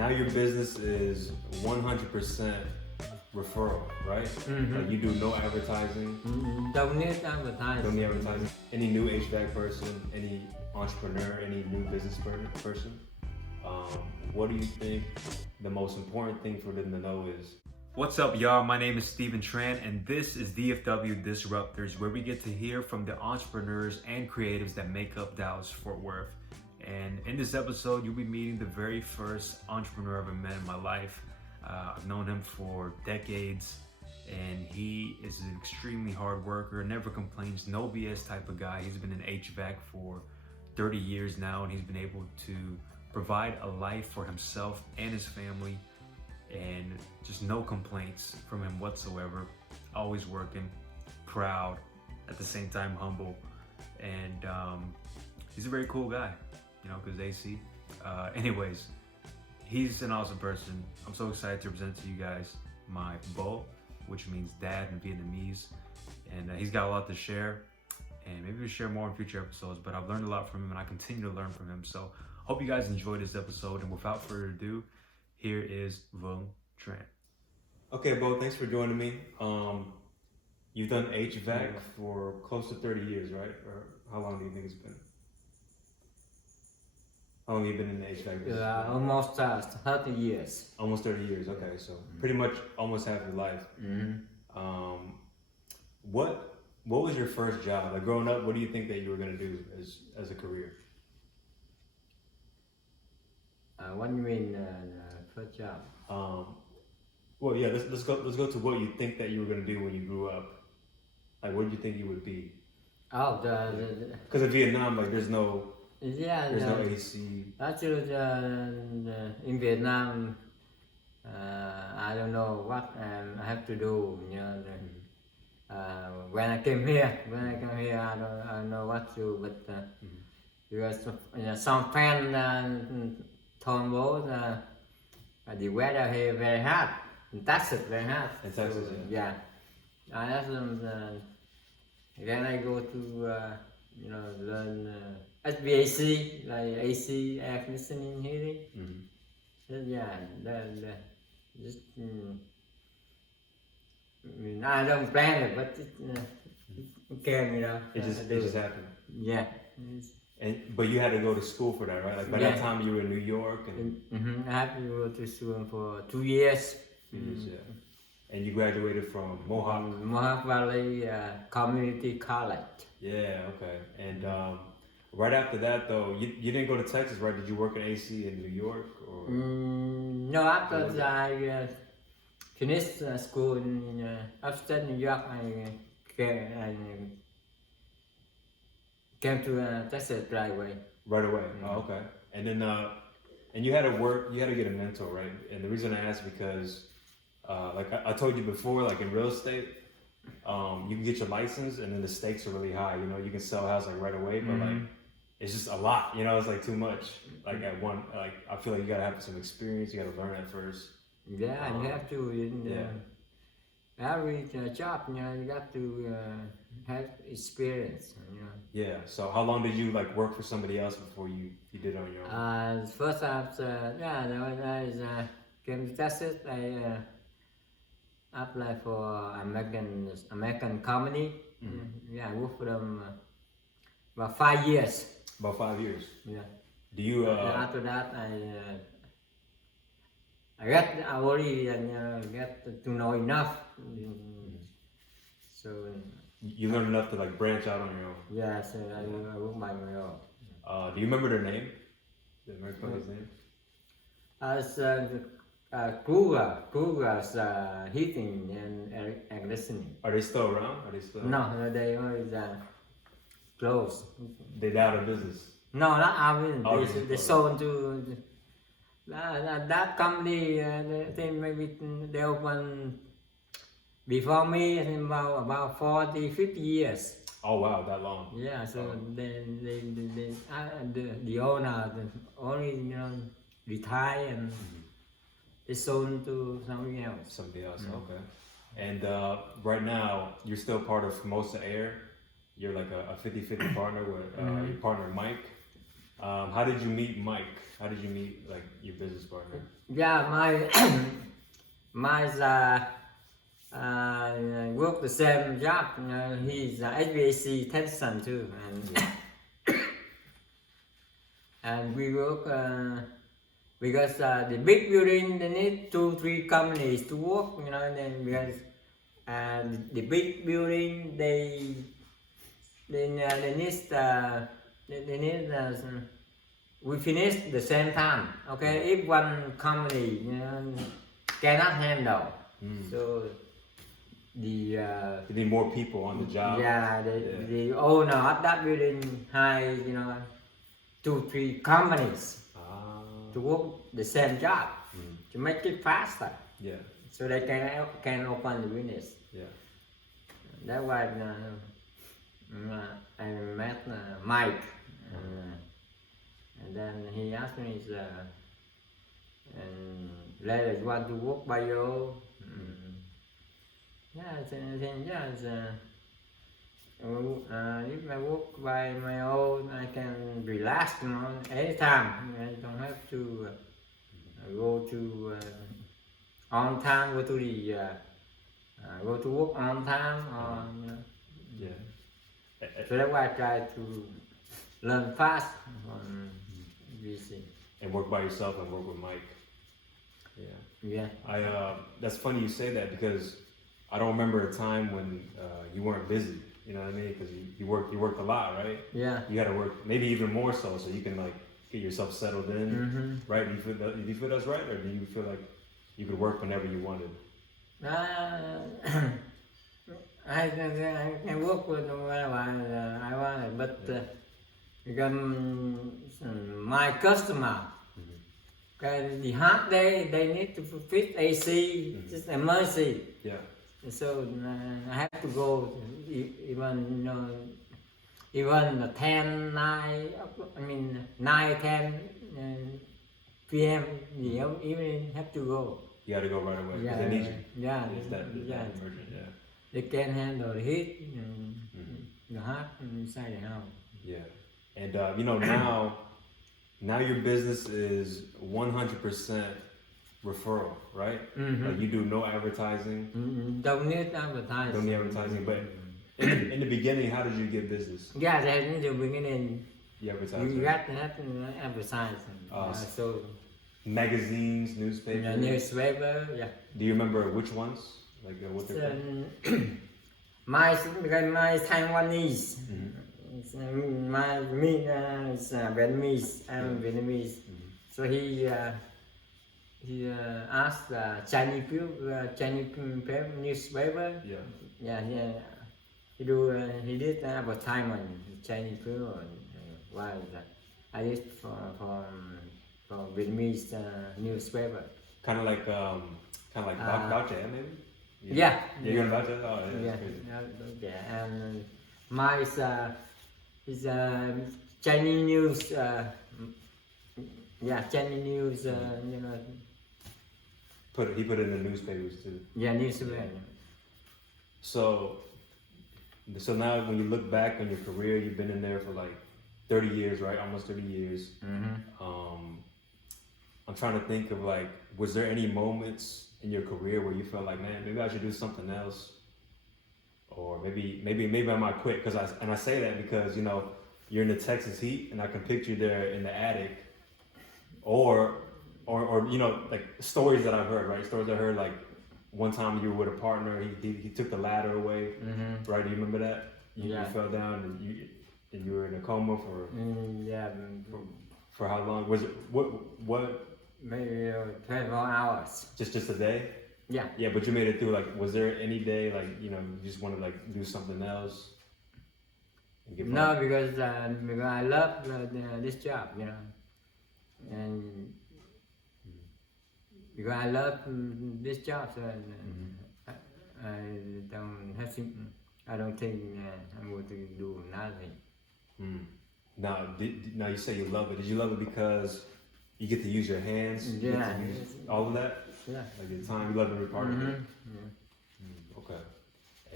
now your business is 100% referral, right? Like you do no advertising. Don't need advertising. Don't need advertising. Any new HVAC person, any entrepreneur, any new business person, what do you think the most important thing for them to know is? What's up, y'all? My name is Vuong Tran, and this is DFW Disruptors, where we get to hear from the entrepreneurs and creatives that make up Dallas-Fort Worth. And in this episode, you'll be meeting the very first entrepreneur I've ever met in my life. I've known him for decades, and he is an extremely hard worker, never complains, no BS type of guy. He's been in HVAC for 30 years now, and he's been able to provide a life for himself and his family, and just no complaints from him whatsoever. Always working, proud, at the same time humble, and he's a very cool guy, you know, because AC. Anyways, he's an awesome person. I'm so excited to present to you guys my Vuong, which means dad in Vietnamese, and he's got a lot to share, and maybe we'll share more in future episodes, but I've learned a lot from him, and I continue to learn from him. So hope you guys enjoyed this episode, and without further ado, here is Vuong Tran. Okay, Bo, thanks for joining me. You've done HVAC for close to 30 years, right? Or how long do you think it's been? How long have you been in the HVAC business? Almost 30 years. Almost 30 years, okay. So pretty much almost half your life. What was your first job? Like growing up, what do you think that you were gonna do as a career? What do you mean first job? Well, yeah, let's go to what you think that you were gonna do when you grew up. Like, what did you think you would be? Oh, because in Vietnam, like, there's no AC. Actually, in Vietnam, I don't know what I have to do. You know, when I came here, I don't know what to do, but because some friends told me the weather here very hot. In Texas, very hot. In Texas, so, yeah. I asked them, can I go to, learn HVAC, like AC, air conditioning, heating? So, yeah, just, I mean, I don't plan it, but it came, you know. It just happened. Yeah. But you had to go to school for that, right? Like by that time you were in New York, and I had to go to school for 2 years. Yeah. And you graduated from Mohawk Valley Community College. Yeah, okay. And right after that, though, you didn't go to Texas, right? Did you work in AC in New York? Or? No, after I finished school in upstate New York, I came to Texas right away. Right away. Oh, okay. And then, and you had to work. You had to get a mentor, right? And the reason I asked because, like I told you before, like in real estate, you can get your license, and then the stakes are really high. You know, you can sell a house like right away, but like it's just a lot. You know, it's like too much. Like at one, like I feel like you gotta have some experience. You gotta learn at first. Yeah, you have to. Every job, you know, you got to have experience. You know. Yeah. So how long did you like work for somebody else before you did it on your own? First after when I came to Texas, I applied for American company. I worked for them about 5 years. About 5 years. Yeah. Do you? After that, I already get to know enough. So you learned enough to like branch out on your own. Yeah, so I work by my own. Do you remember their name? The American company's name? It's Kruger's heating and air conditioning. Are they still around? Are they still? No, they always closed. They're out of business. No, not out of business. Oh, they sold to that company. I think maybe they opened before me. I think about 40, 50 years. Oh wow, that long. Yeah, so the owner only retired and they sold to somebody else. Somebody else, okay. And right now, you're still part of Formosa Air. You're like a 50-50 partner with your partner Mike. How did you meet Mike? How did you meet like your business partner? Yeah, my work the same job. He's HVAC technician too, and we work because the big building they need 2-3 companies to work. Then because the big building they need we finish the same time. Okay, if one company cannot handle, so the You need more people on the job. yeah, the owner of that building hire 2-3 companies to work the same job to make it faster. Yeah. So they can open the business. Yeah. That's why I met Mike, and then he asked me, and later you want to work by your own? Yeah, I think if I work by my own, I can relax, anytime. I don't have to go to on time, go to the go to work on time, or Yeah. so that's why I try to learn fast on VC. And work by yourself and work with Mike. Yeah. Yeah. That's funny you say that because I don't remember a time when you weren't busy. You know what I mean? Because you worked a lot, right? Yeah. You got to work maybe even more so you can like get yourself settled in, right? Do you feel that's right, or do you feel like you could work whenever you wanted? I can work with whatever I wanted, but because my customer, the hot day they need to fit AC, just emergency. Yeah. So I have to go even 10, 9, 10 p.m. in the evening have to go. You got to go right away because they need you. Yeah, It's that emergent. Yeah. They can handle the heat and the hot inside the house. Yeah, and now your business is 100% referral, right? Like you do no advertising. Don't need advertising. Don't need advertising, but in the beginning, how did you get business? Yeah, in the beginning, You advertising. you got to have advertising. So magazines, newspapers. Newspaper, yeah. Do you remember which ones? Like what they're called? My Taiwanese. Me is Vietnamese. I'm Vietnamese. So he asked Chinese paper, newspaper. Yeah. He did advertisement Chinese people. Why is that? I did for Vietnamese newspaper. Kind of like Bao Jia, maybe. Yeah. You're gonna Bao Jia? Oh, yeah. Yeah. And my is Chinese news. Chinese news. He put it in the newspapers too. Yeah, newspaper. So now when you look back on your career, you've been in there for like 30 years, right? Almost 30 years. I'm trying to think of like, was there any moments in your career where you felt like, man, maybe I should do something else, or maybe I might quit? I say that because you're in the Texas heat, and I can picture you there in the attic, or like stories that I've heard, right? Stories I heard like one time you were with a partner, he took the ladder away, right? Do you remember that? You fell down and you were in a coma for how long? Was it what? Maybe 24 hours. Just a day? Yeah. Yeah, but you made it through. Like, was there any day like you just want to like do something else? No, because I love this job, and because I love this job, so I don't think I'm going to do nothing. Now you say you love it. Did you love it because you get to use your hands? You get to use all of that? Yeah. Like the time you love every part of it? Okay.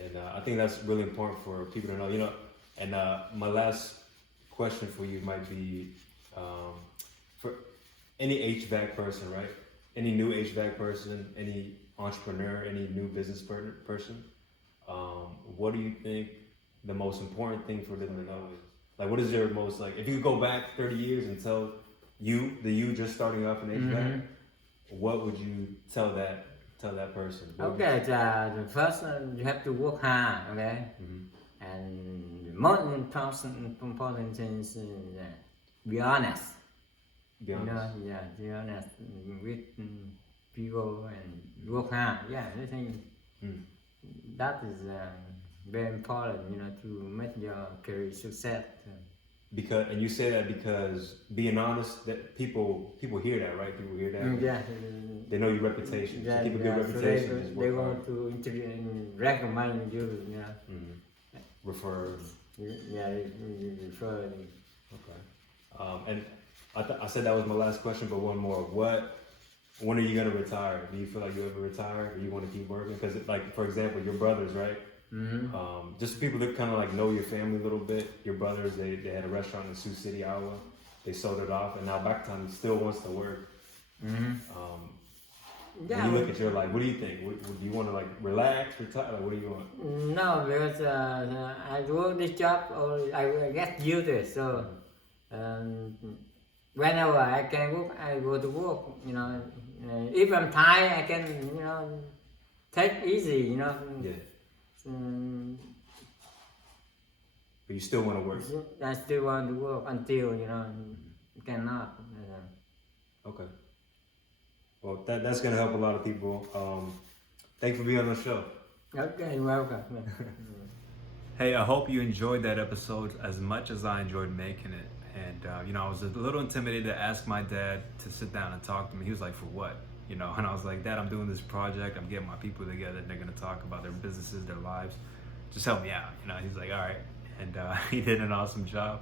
And I think that's really important for people to know. And my last question for you might be, For any HVAC person, right? Any new HVAC person, any entrepreneur, any new business person, what do you think the most important thing for them to know is? Like, what is your most, like, if you could go back 30 years and tell you just starting off in HVAC, what would you tell that person? What Okay, the first you have to work hard, okay? And most important thing is be honest. Be You know, honest. yeah, be honest with people and work hard. Yeah, I think that is very important. You know, to make your career success. Because, and you say that because being honest, that people hear that, right? People hear that. Yeah. They know your reputation. Yeah, so keep a good yeah, reputation. so just they work hard. want to recommend you. You know. Refer. Yeah, you refer. Okay. And I said that was my last question, but one more. When are you gonna retire? Do you feel like you ever retire, or you want to keep working? Because, like, for example, your brothers, right? Just people that kind of like know your family a little bit. Your brothers, they had a restaurant in Sioux City, Iowa. They sold it off, and now back time he still wants to work. When you look at your life, what do you think? Do you want to like relax, retire? Like, what do you want? No, because I do this job or I get used to it. So whenever I can work, I go to work. You know, if I'm tired, I can take easy. You know. Yeah. But you still want to work. I still want to work until cannot. Okay. Well, that's gonna help a lot of people. Thanks for being on the show. Okay, welcome. Hey, I hope you enjoyed that episode as much as I enjoyed making it. And I was a little intimidated to ask my dad to sit down and talk to me. He was like, "For what?" And I was like, "Dad, I'm doing this project. I'm getting my people together. And they're gonna talk about their businesses, their lives. Just help me out." He's like, "All right." And he did an awesome job.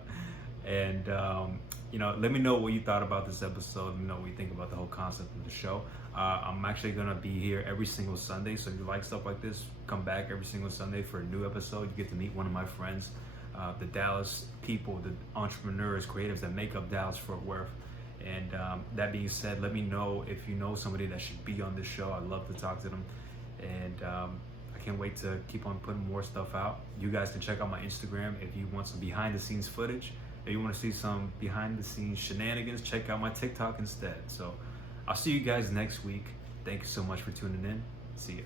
And let me know what you thought about this episode. Let me know what you think about the whole concept of the show. I'm actually gonna be here every single Sunday, so if you like stuff like this, come back every single Sunday for a new episode. You get to meet one of my friends, the Dallas people, the entrepreneurs, creatives that make up Dallas Fort Worth. And that being said, let me know if you know somebody that should be on this show. I'd love to talk to them. And I can't wait to keep on putting more stuff out. You guys can check out my Instagram if you want some behind the scenes footage. If you want to see some behind the scenes shenanigans, check out my TikTok instead. So I'll see you guys next week. Thank you so much for tuning in. See ya.